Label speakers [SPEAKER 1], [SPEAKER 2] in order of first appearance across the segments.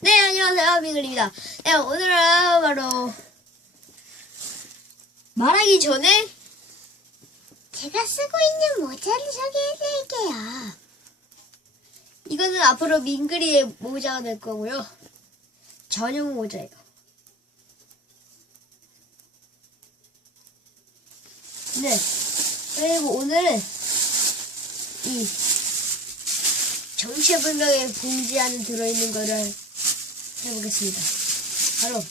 [SPEAKER 1] 네, 안녕하세요. 빙글입니다. 네, 오늘은 바로 말하기 전에
[SPEAKER 2] 제가 쓰고 있는 모자를 소개해드릴게요.
[SPEAKER 1] 이거는 앞으로 민글이의 모자가 될 거고요. 전용 모자예요. 네. 그리고 오늘은 이 정체불명의 봉지 안에 들어있는 거를 해보겠습니다. 바로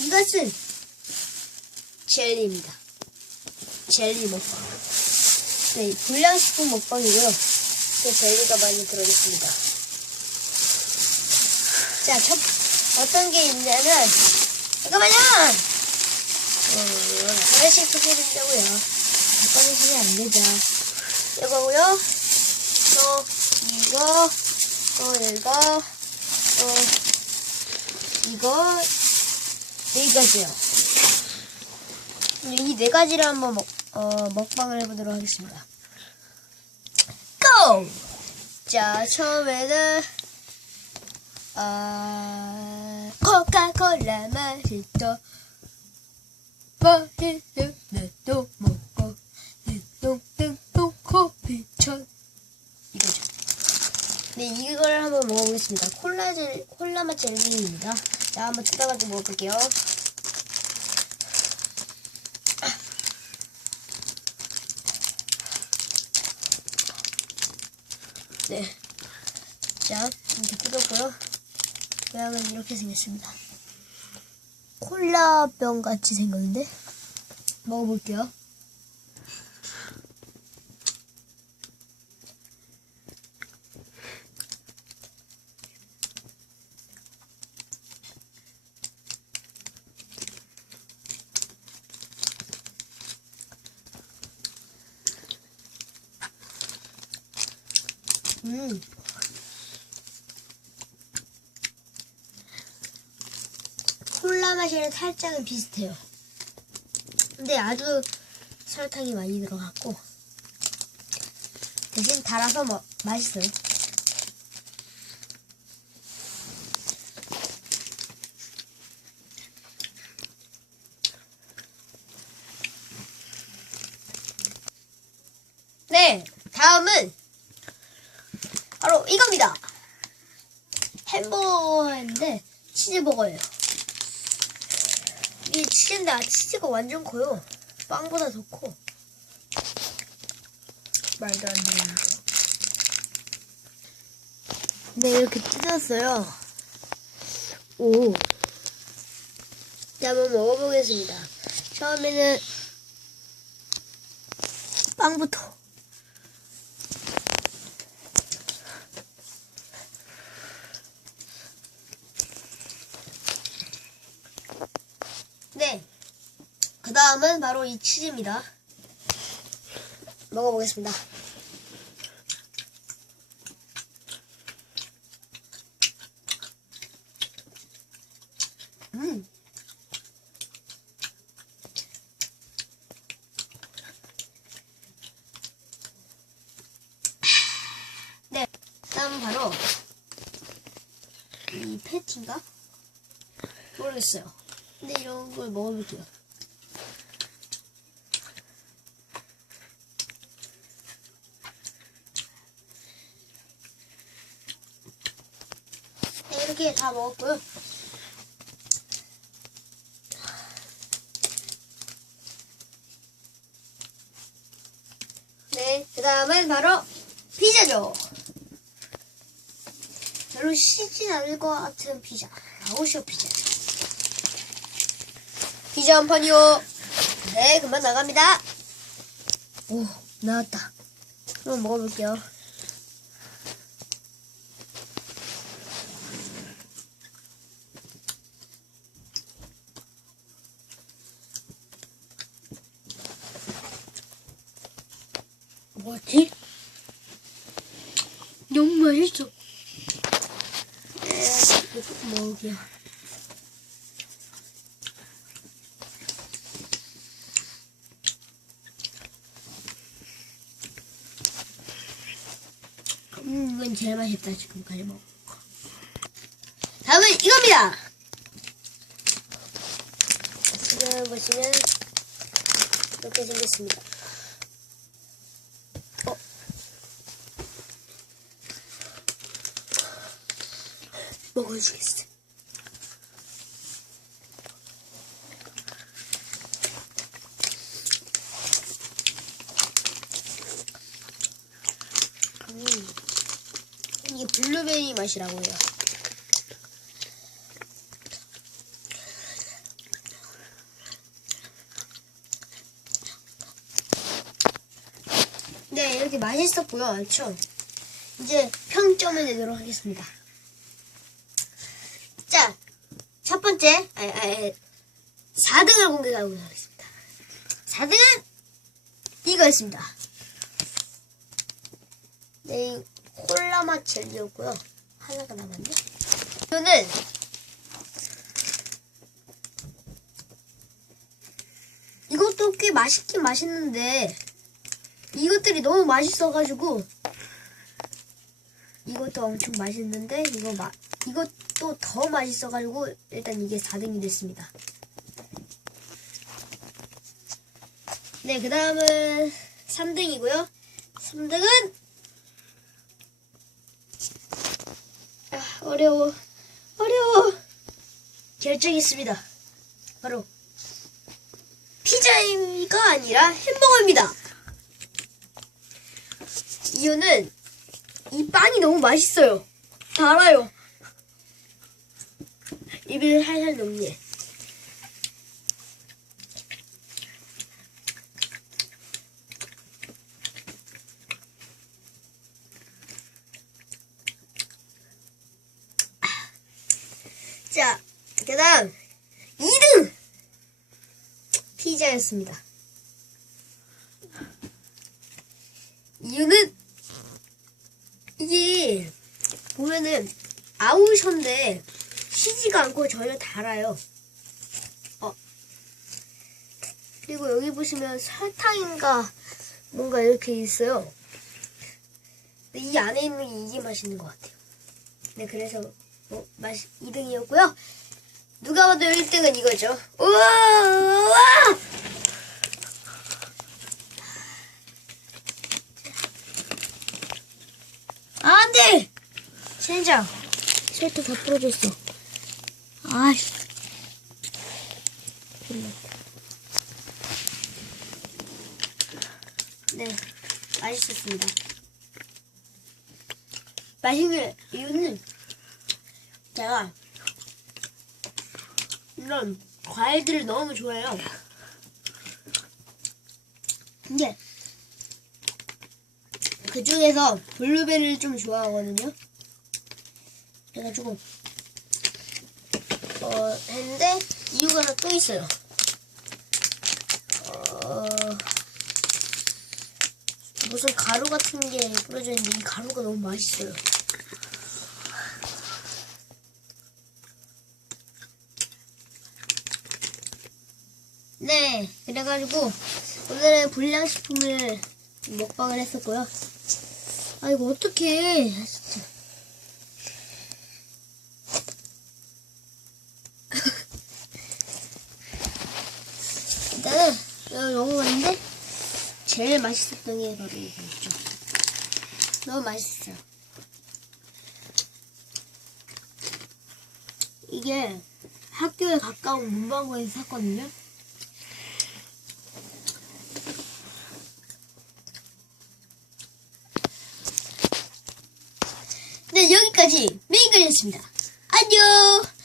[SPEAKER 1] 이것은 젤리입니다. 젤리 먹방. 네, 불량식품 먹방이고요. 그 젤리가 많이 들어있습니다. 자, 첫, 어떤 게 있냐면, 잠깐만요! 어, 하나씩 소개해드리려고요. 꺼내시면 안 되죠. 이거고요. 또, 이거, 또 이거, 또, 이거, 네 가지요. 이 네 가지를 한번 먹, 어, 먹방을 해보도록 하겠습니다. 고! 자, 처음에는, 아, 코카콜라 맛있어. 맛있는 내도 먹고, 띵동띵동 커피천. 이거죠. 네, 이걸 한번 먹어보겠습니다. 콜라 젤, 콜라 맛 젤리입니다. 자, 한번 뜯어가지고 먹어볼게요. 네. 자, 이렇게 뜯었고요. 모양은 이렇게 생겼습니다. 콜라병 같이 생겼는데? 먹어볼게요. 음. 콜라 맛이랑 살짝은 비슷해요. 근데 아주 설탕이 많이 들어갔고 대신 달아서 뭐, 맛있어요. 네, 다음은 바로 이겁니다. 햄버거인데 치즈버거예요. 이게 치즈인데 아, 치즈가 완전 커요. 빵보다 더 커. 말도 안 되는 거. 네, 이렇게 뜯었어요. 오. 자, 한번 먹어보겠습니다. 처음에는 빵부터. 네. 그 다음은 바로 이 치즈입니다. 먹어보겠습니다. 음. 네. 다음은 바로 이 패티인가? 모르겠어요. 근데 이런 걸 먹어볼게요. 네, 이렇게 다 먹었고요. 네, 그 다음은 바로 피자죠. 별로 시진 않을 것 같은 피자. 라오쇼 피자. 피자 한 판이요. 네, 금방 나갑니다. 오, 나왔다. 한번 먹어볼게요. 뭐지? 너무 맛있어. 먹을게요. 음, 이건 제일 맛있다, 지금까지 먹은 거. 됐습니다. 지금 보시면 이렇게 생겼습니다. 먹어주겠어. 음. 이게 블루베리 맛이라고 해요. 네, 이렇게 맛있었고요. 알죠? 이제 평점을 내도록 하겠습니다. 자, 첫 번째, 아, 아, 아, 4등을 공개하도록 하겠습니다. 4등은 이거였습니다. 네, 콜라 맛 젤리였고요. 하나가 남았네. 이거는 이것도 꽤 맛있긴 맛있는데 이것들이 너무 맛있어가지고 이것도 엄청 맛있는데 이거 마, 이것 도더 맛있어가지고 일단 이게 4등이 됐습니다. 네, 그 다음은 3등이고요. 3등은 아, 어려워. 어려워. 결정했습니다. 바로 피자가 아니라 햄버거입니다. 이유는 이 빵이 너무 맛있어요. 달아요. 입에 살살 녹네. 자, 그 다음 2등! 피자였습니다. 이유는 이게 보면은 아우션데 시지가 않고 전혀 달아요. 어. 그리고 여기 보시면 설탕인가 뭔가 이렇게 있어요. 이 안에 있는 게 이게 맛있는 것 같아요. 네, 그래서 뭐 맛 2등이었고요. 누가 봐도 1등은 이거죠. 우와! 우와! 안 돼! 젠장. 쉘터 다 부러졌어. 아이씨. 네, 맛있었습니다. 맛있는 이유는 제가 이런 과일들을 너무 좋아해요. 근데 그 중에서 블루베리를 좀 좋아하거든요. 그래가지고 어 했는데 이유가 하나 또 있어요. 어 무슨 가루 같은 게 뿌려져 있는데 이 가루가 너무 맛있어요. 네, 그래가지고 오늘은 불량식품을 먹방을 했었고요. 아 이거 어떡해 진짜. 일단은 이거 너무 많은데 제일 맛있었던 게 바로 이거였죠. 너무 맛있어요. 이게 학교에 가까운 문방구에서 샀거든요. 네, 여기까지 메인글이었습니다. 안녕!